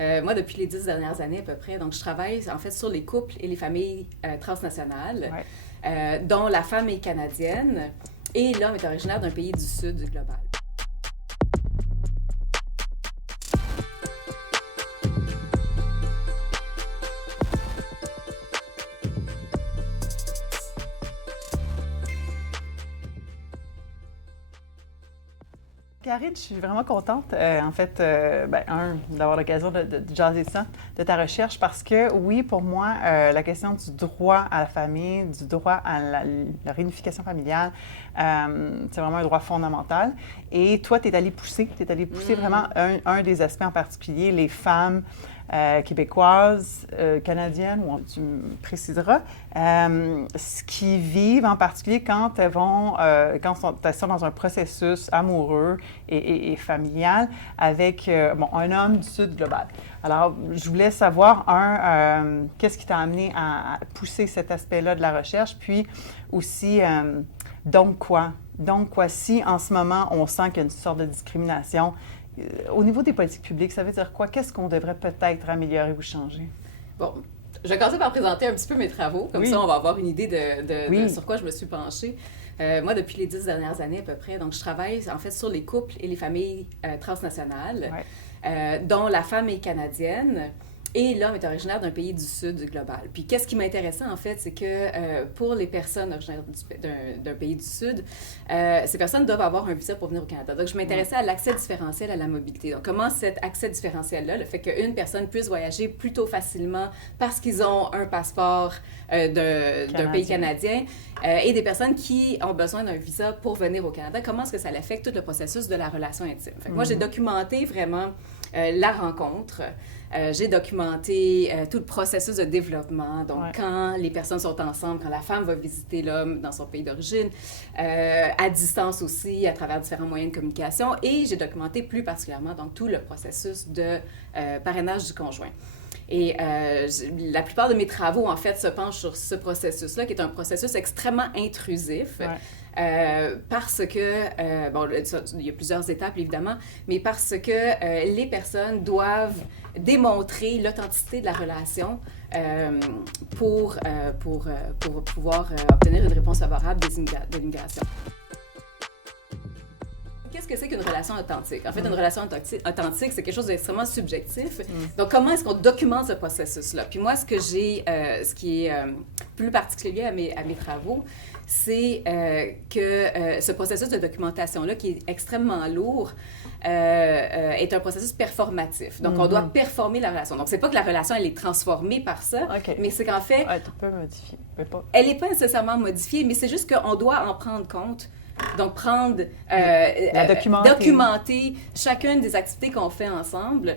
Moi, depuis les 10 dernières années à peu près, donc je travaille en fait sur les couples et les familles transnationales, dont la femme est canadienne et l'homme est originaire d'un pays du sud global. Karine, je suis vraiment contente, d'avoir l'occasion de jaser ça, de ta recherche, parce que oui, pour moi, la question du droit à la famille, du droit à la réunification familiale, c'est vraiment un droit fondamental. Et toi, tu es allée pousser vraiment un des aspects en particulier, les femmes québécoises, canadiennes, ou tu me préciseras, ce qui vivent en particulier quand elles sont dans un processus amoureux et familial avec un homme du Sud global. Alors, je voulais savoir, qu'est-ce qui t'a amené à pousser cet aspect-là de la recherche, puis aussi, donc quoi? Donc quoi, si en ce moment, on sent qu'il y a une sorte de discrimination, au niveau des politiques publiques, ça veut dire quoi? Qu'est-ce qu'on devrait peut-être améliorer ou changer? Bon, je vais commencer par présenter un petit peu mes travaux, comme ça on va avoir une idée de sur quoi je me suis penchée. Moi, depuis les 10 dernières années à peu près, donc je travaille en fait sur les couples et les familles transnationales, dont la femme est canadienne et l'homme est originaire d'un pays du sud global. Puis qu'est-ce qui m'intéressait en fait, c'est que pour les personnes originaires d'un pays du sud, ces personnes doivent avoir un visa pour venir au Canada. Donc je m'intéressais à l'accès différentiel à la mobilité. Donc comment cet accès différentiel-là, le fait qu'une personne puisse voyager plutôt facilement parce qu'ils ont un passeport d'un pays canadien et des personnes qui ont besoin d'un visa pour venir au Canada, comment est-ce que ça affecte tout le processus de la relation intime? Fait que moi, j'ai documenté vraiment la rencontre. J'ai documenté tout le processus de développement, donc quand les personnes sont ensemble, quand la femme va visiter l'homme dans son pays d'origine, à distance aussi, à travers différents moyens de communication, et j'ai documenté plus particulièrement donc, tout le processus de parrainage du conjoint. Et la plupart de mes travaux, en fait, se penchent sur ce processus-là, qui est un processus extrêmement intrusif. Parce que, il y a plusieurs étapes évidemment, mais parce que les personnes doivent démontrer l'authenticité de la relation pour pouvoir obtenir une réponse favorable de l'immigration. Qu'est-ce que c'est qu'une relation authentique? En fait, une relation authentique, c'est quelque chose d'extrêmement subjectif. Donc, comment est-ce qu'on documente ce processus-là? Puis moi, ce qui est plus particulier à mes travaux, c'est que ce processus de documentation-là, qui est extrêmement lourd, est un processus performatif. Donc, on doit performer la relation. Donc, c'est pas que la relation, elle est transformée par ça, mais c'est qu'en fait... tu peux modifier, mais pas... Elle n'est pas nécessairement modifiée, mais c'est juste qu'on doit en prendre compte. Donc, documenter chacune des activités qu'on fait ensemble.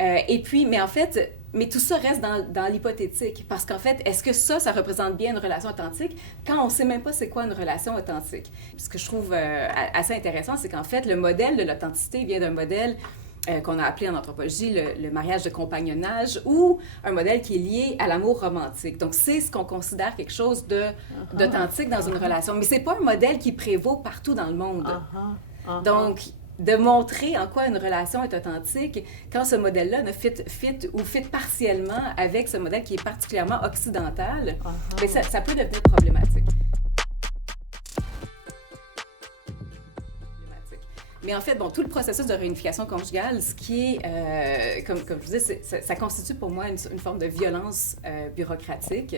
Et puis, mais tout ça reste dans l'hypothétique. Parce qu'en fait, est-ce que ça représente bien une relation authentique quand on ne sait même pas c'est quoi une relation authentique? Ce que je trouve assez intéressant, c'est qu'en fait, le modèle de l'authenticité vient d'un modèle qu'on a appelé en anthropologie le mariage de compagnonnage ou un modèle qui est lié à l'amour romantique. Donc, c'est ce qu'on considère quelque chose d'authentique dans une relation. Mais ce n'est pas un modèle qui prévaut partout dans le monde. Donc, de montrer en quoi une relation est authentique quand ce modèle-là ne fit partiellement avec ce modèle qui est particulièrement occidental, mais ça peut devenir problématique. Mais en fait, tout le processus de réunification conjugale, ce qui est, comme je disais, ça constitue pour moi une forme de violence bureaucratique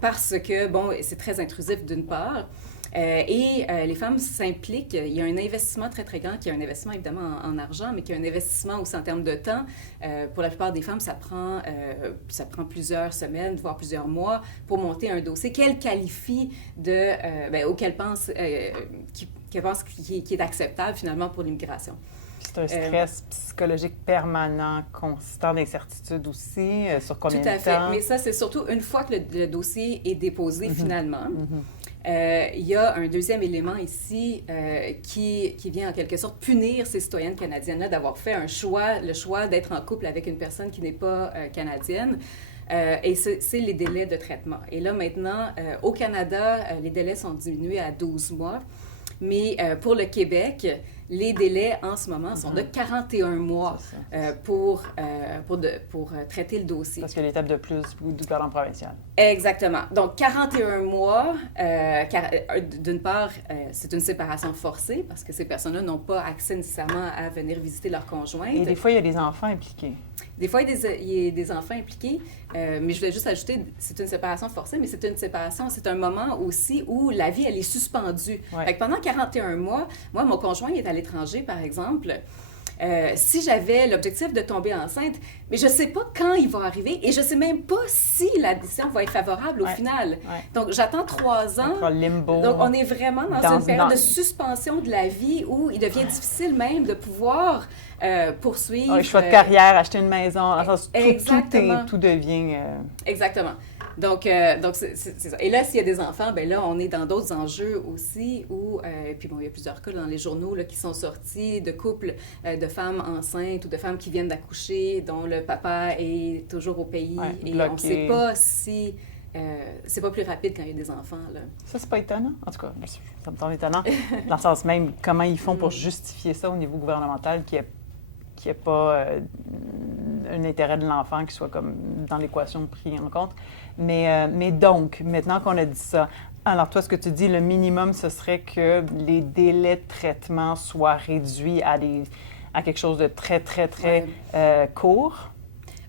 parce que, c'est très intrusif d'une part, et les femmes s'impliquent. Il y a un investissement très, très grand, qui est un investissement évidemment en argent, mais qui est un investissement aussi en termes de temps. Pour la plupart des femmes, ça prend plusieurs semaines, voire plusieurs mois pour monter un dossier qu'elles qualifient auquel pensent qui est acceptable finalement pour l'immigration. C'est un stress psychologique permanent, constant d'incertitude aussi, sur combien de temps? Tout à fait, mais ça, c'est surtout une fois que le dossier est déposé finalement. Il y a un deuxième élément ici qui vient en quelque sorte punir ces citoyennes canadiennes-là d'avoir fait le choix d'être en couple avec une personne qui n'est pas canadienne. Et c'est les délais de traitement. Et là, maintenant, au Canada, les délais sont diminués à 12 mois. Mais pour le Québec, les délais en ce moment sont de 41 mois pour traiter le dossier. Parce que l'étape de plus du gouvernement provincial. Exactement. Donc, 41 mois, d'une part, c'est une séparation forcée parce que ces personnes-là n'ont pas accès nécessairement à venir visiter leur conjointe. Et des fois, il y a des enfants impliqués. Des fois, il y a des enfants impliqués, mais je voulais juste ajouter, c'est une séparation forcée, mais c'est une séparation, c'est un moment aussi où la vie, elle est suspendue. Fait que pendant 41 mois, moi, mon conjoint est à l'étranger, par exemple. Si j'avais l'objectif de tomber enceinte, mais je ne sais pas quand il va arriver et je ne sais même pas si la décision va être favorable au final. Donc, j'attends 3 ans. Limbo, donc, on est vraiment dans une période de suspension de la vie où il devient difficile même de pouvoir poursuivre. Choix de carrière, acheter une maison, tout devient... Exactement. Donc c'est ça. Et là, s'il y a des enfants, bien là, on est dans d'autres enjeux aussi où, puis bon, il y a plusieurs cas dans les journaux là, qui sont sortis de couples de femmes enceintes ou de femmes qui viennent d'accoucher, dont le papa est toujours au pays et bloqué. On ne sait pas si... c'est pas plus rapide quand il y a des enfants, là. Ça, c'est pas étonnant. En tout cas, ça me semble étonnant. Dans le sens même, comment ils font pour justifier ça au niveau gouvernemental, qu'il n'y ait pas un intérêt de l'enfant qui soit comme dans l'équation pris en compte. Mais donc, maintenant qu'on a dit ça, alors toi, ce que tu dis, le minimum, ce serait que les délais de traitement soient réduits à quelque chose de très, très, très court?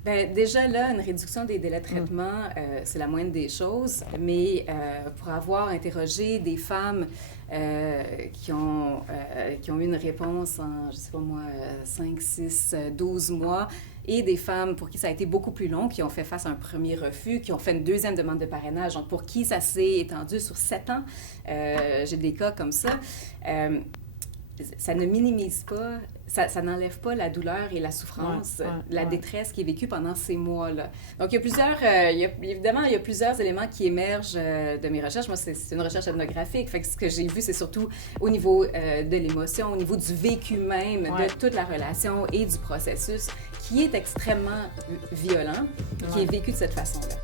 Bien, déjà là, une réduction des délais de traitement, c'est la moindre des choses, mais pour avoir interrogé des femmes qui ont eu une réponse en, je sais pas moi, 5, 6, 12 mois, et des femmes pour qui ça a été beaucoup plus long, qui ont fait face à un premier refus, qui ont fait une deuxième demande de parrainage, donc pour qui ça s'est étendu sur 7 ans. J'ai des cas comme ça. Ça ne minimise pas, ça n'enlève pas la douleur et la souffrance, la détresse qui est vécue pendant ces mois-là. Donc, évidemment, il y a plusieurs éléments qui émergent de mes recherches. Moi, c'est une recherche ethnographique. Fait que ce que j'ai vu, c'est surtout au niveau de l'émotion, au niveau du vécu même, de toute la relation et du processus qui est extrêmement violent et qui est vécu de cette façon-là.